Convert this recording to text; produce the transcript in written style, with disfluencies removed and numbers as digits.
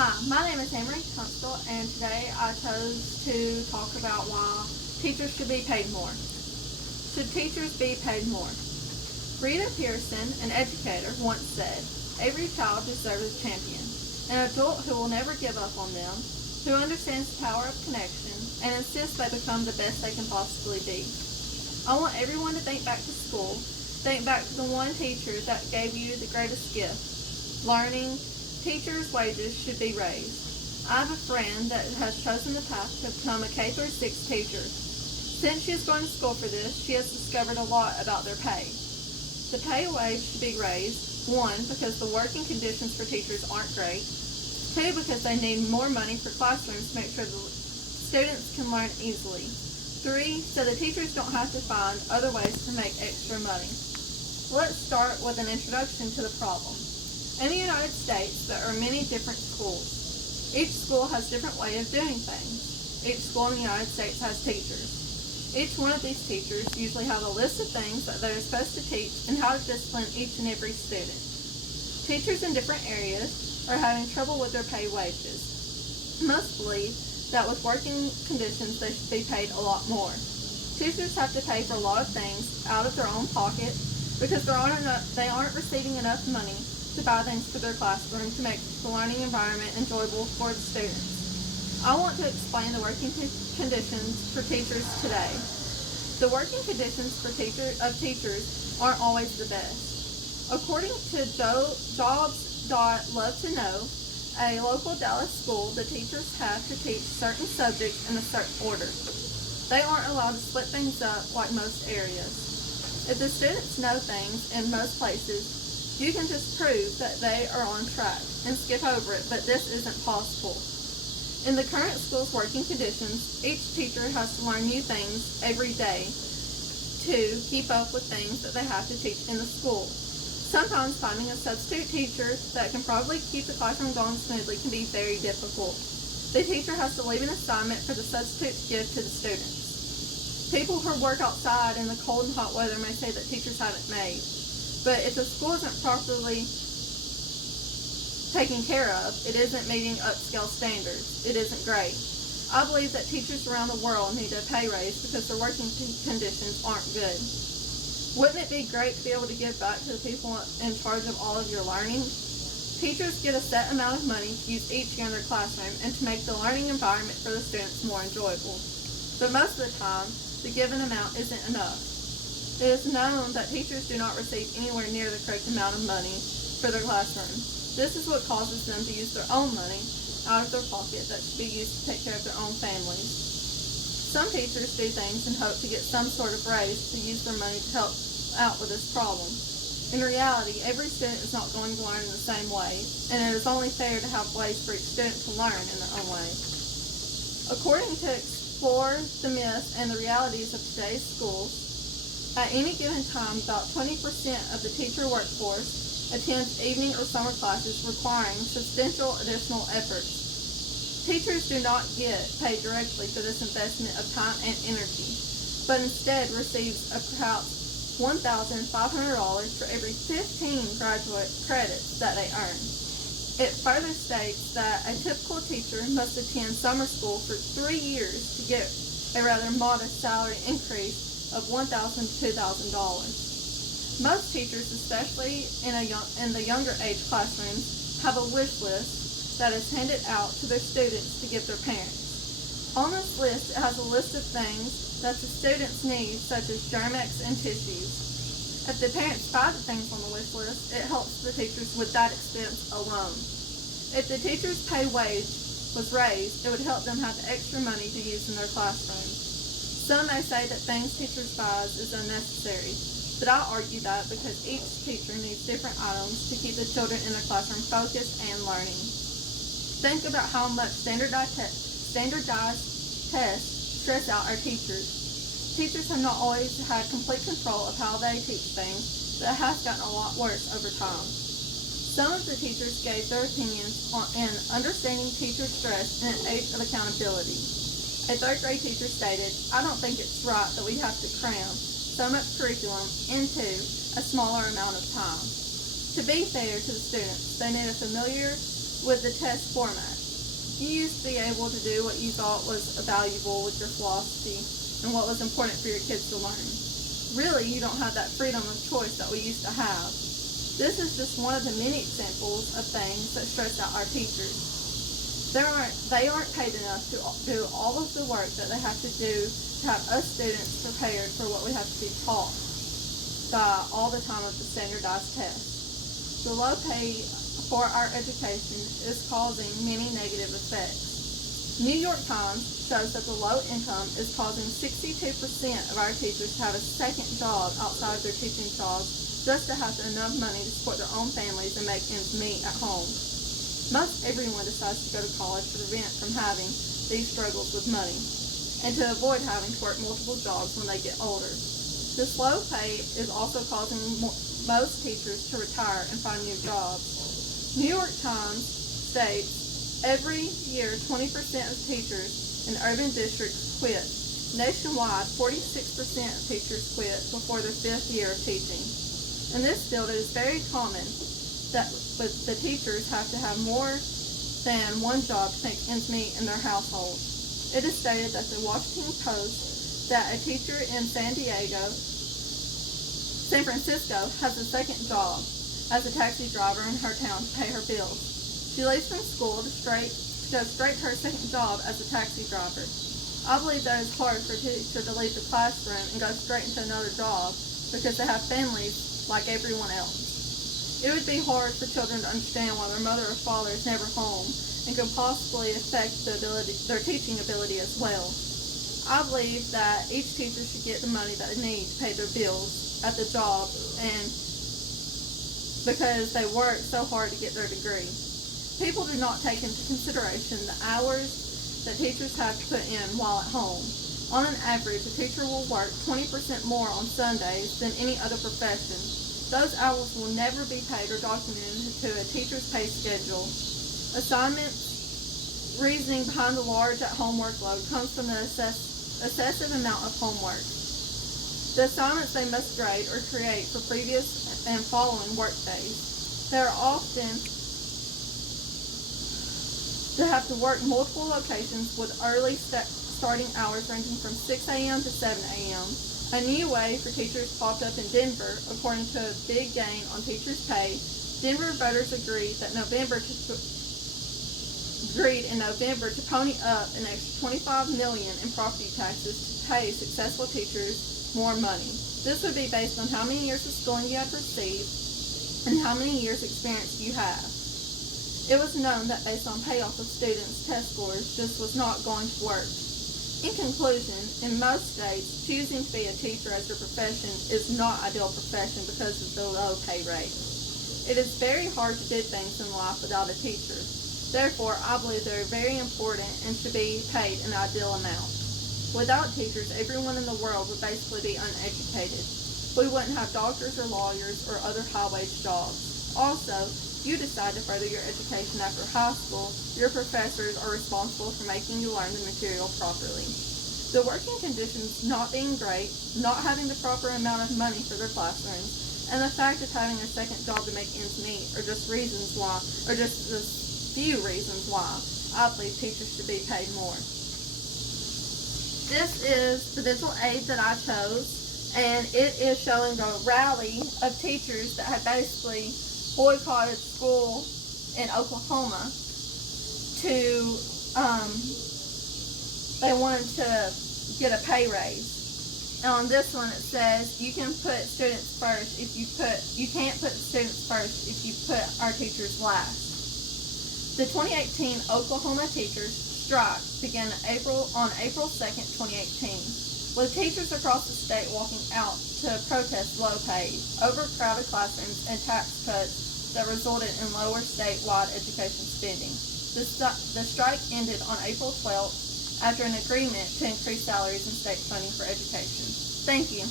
Hi, my name is Amory Tunstall, and today I chose to talk about why teachers should be paid more. Should teachers be paid more? Rita Pearson, an educator, once said, "Every child deserves a champion, an adult who will never give up on them, who understands the power of connection, and insists they become the best they can possibly be." I want everyone to think back to school, think back to the one teacher that gave you the greatest gift, learning. Teachers' wages should be raised. I have a friend that has chosen the path to become a K-6 teacher. Since she is going to school for this, she has discovered a lot about their pay. The pay wage should be raised, 1, because the working conditions for teachers aren't great, 2, because they need more money for classrooms to make sure the students can learn easily, 3, so the teachers don't have to find other ways to make extra money. Let's start with an introduction to the problem. In the United States, there are many different schools. Each school has a different way of doing things. Each school in the United States has teachers. Each one of these teachers usually have a list of things that they're supposed to teach and how to discipline each and every student. Teachers in different areas are having trouble with their pay wages. Most believe that with working conditions they should be paid a lot more. Teachers have to pay for a lot of things out of their own pocket because they aren't receiving enough money to buy things for their classroom to make the learning environment enjoyable for the students. I want to explain the working conditions for teachers today. The working conditions for teachers aren't always the best. According to Jobs.Love2Know, a local Dallas school, the teachers have to teach certain subjects in a certain order. They aren't allowed to split things up like most areas. If the students know things in most places, you can just prove that they are on track and skip over it, but this isn't possible. In the current school's working conditions, each teacher has to learn new things every day to keep up with things that they have to teach in the school. Sometimes finding a substitute teacher that can probably keep the classroom going smoothly can be very difficult. The teacher has to leave an assignment for the substitute to give to the students. People who work outside in the cold and hot weather may say that teachers haven't made. But if the school isn't properly taken care of, it isn't meeting upscale standards. It isn't great. I believe that teachers around the world need a pay raise because their working conditions aren't good. Wouldn't it be great to be able to give back to the people in charge of all of your learning? Teachers get a set amount of money to use each year in their classroom and to make the learning environment for the students more enjoyable. But most of the time, the given amount isn't enough. It is known that teachers do not receive anywhere near the correct amount of money for their classroom. This is what causes them to use their own money out of their pocket that should be used to take care of their own families. Some teachers do things in hope to get some sort of raise to use their money to help out with this problem. In reality, every student is not going to learn in the same way, and it is only fair to have ways for each student to learn in their own way. According to Explore the Myths and the Realities of Today's Schools, at any given time, about 20% of the teacher workforce attends evening or summer classes requiring substantial additional efforts. Teachers do not get paid directly for this investment of time and energy, but instead receives perhaps $1,500 for every 15 graduate credits that they earn. It further states that a typical teacher must attend summer school for 3 years to get a rather modest salary increase of $1,000 to $2,000. Most teachers, especially in the younger age classrooms, have a wish list that is handed out to their students to give their parents. On this list, it has a list of things that the students need, such as Germ-X and tissues. If the parents buy the things on the wish list, it helps the teachers with that expense alone. If the teacher's pay wage was raised, it would help them have extra money to use in their classrooms. Some may say that things teachers buy is unnecessary, but I argue that because each teacher needs different items to keep the children in their classroom focused and learning. Think about how much standardized tests stress out our teachers. Teachers have not always had complete control of how they teach things, but it has gotten a lot worse over time. Some of the teachers gave their opinions on understanding teacher stress in an age of accountability. A third grade teacher stated, "I don't think it's right that we have to cram so much curriculum into a smaller amount of time." To be fair to the students, they need a familiar with the test format. You used to be able to do what you thought was valuable with your philosophy and what was important for your kids to learn. Really, you don't have that freedom of choice that we used to have. This is just one of the many examples of things that stress out our teachers. They aren't paid enough to do all of the work that they have to do to have us students prepared for what we have to be taught by all the time of the standardized test. The low pay for our education is causing many negative effects. New York Times shows that the low income is causing 62% of our teachers to have a second job outside of their teaching jobs just to have enough money to support their own families and make ends meet at home. Most everyone decides to go to college to prevent from having these struggles with money and to avoid having to work multiple jobs when they get older. This low pay is also causing most teachers to retire and find new jobs. New York Times states every year 20% of teachers in urban districts quit. Nationwide, 46% of teachers quit before their 5th year of teaching. In this field, it is very common that the teachers have to have more than one job to make ends meet in their household. It is stated that the Washington Post that a teacher in San Francisco has a second job as a taxi driver in her town to pay her bills. She leaves from school to go straight to her second job as a taxi driver. I believe that it's hard for a teacher to leave the classroom and go straight into another job because they have families like everyone else. It would be hard for children to understand why their mother or father is never home and could possibly affect their teaching ability as well. I believe that each teacher should get the money that they need to pay their bills at the job and because they work so hard to get their degree. People do not take into consideration the hours that teachers have to put in while at home. On an average, a teacher will work 20% more on Sundays than any other profession. Those hours will never be paid or documented to a teacher's pay schedule. Assignments, reasoning behind the large at-home workload comes from the excessive amount of homework. The assignments they must grade or create for previous and following work days. They are often to have to work multiple locations with early starting hours ranging from 6 a.m. to 7 a.m. A new way for teachers popped up in Denver, according to a big gain on teachers' pay. Denver voters agreed in November to pony up an extra $25 million in property taxes to pay successful teachers more money. This would be based on how many years of schooling you have received and how many years experience you have. It was known that based on payoff of students' test scores, this was not going to work. In conclusion, in most states, choosing to be a teacher as your profession is not an ideal profession because of the low pay rate. It is very hard to do things in life without a teacher. Therefore, I believe they are very important and should be paid an ideal amount. Without teachers, everyone in the world would basically be uneducated. We wouldn't have doctors or lawyers or other high-wage jobs. Also, you decide to further your education after high school, your professors are responsible for making you learn the material properly. The working conditions not being great, not having the proper amount of money for their classrooms, and the fact of having a second job to make ends meet are just a few reasons why I believe teachers should be paid more. This is the visual aid that I chose, and it is showing a rally of teachers that had basically boycotted school in Oklahoma they wanted to get a pay raise. And on this one it says you can put students first if you can't put students first if you put our teachers last. The 2018 Oklahoma teachers strike began on April 2nd, 2018, with teachers across the state walking out to protest low pay, overcrowded classrooms, and tax cuts that resulted in lower statewide education spending. The strike ended on April 12th after an agreement to increase salaries and state funding for education. Thank you.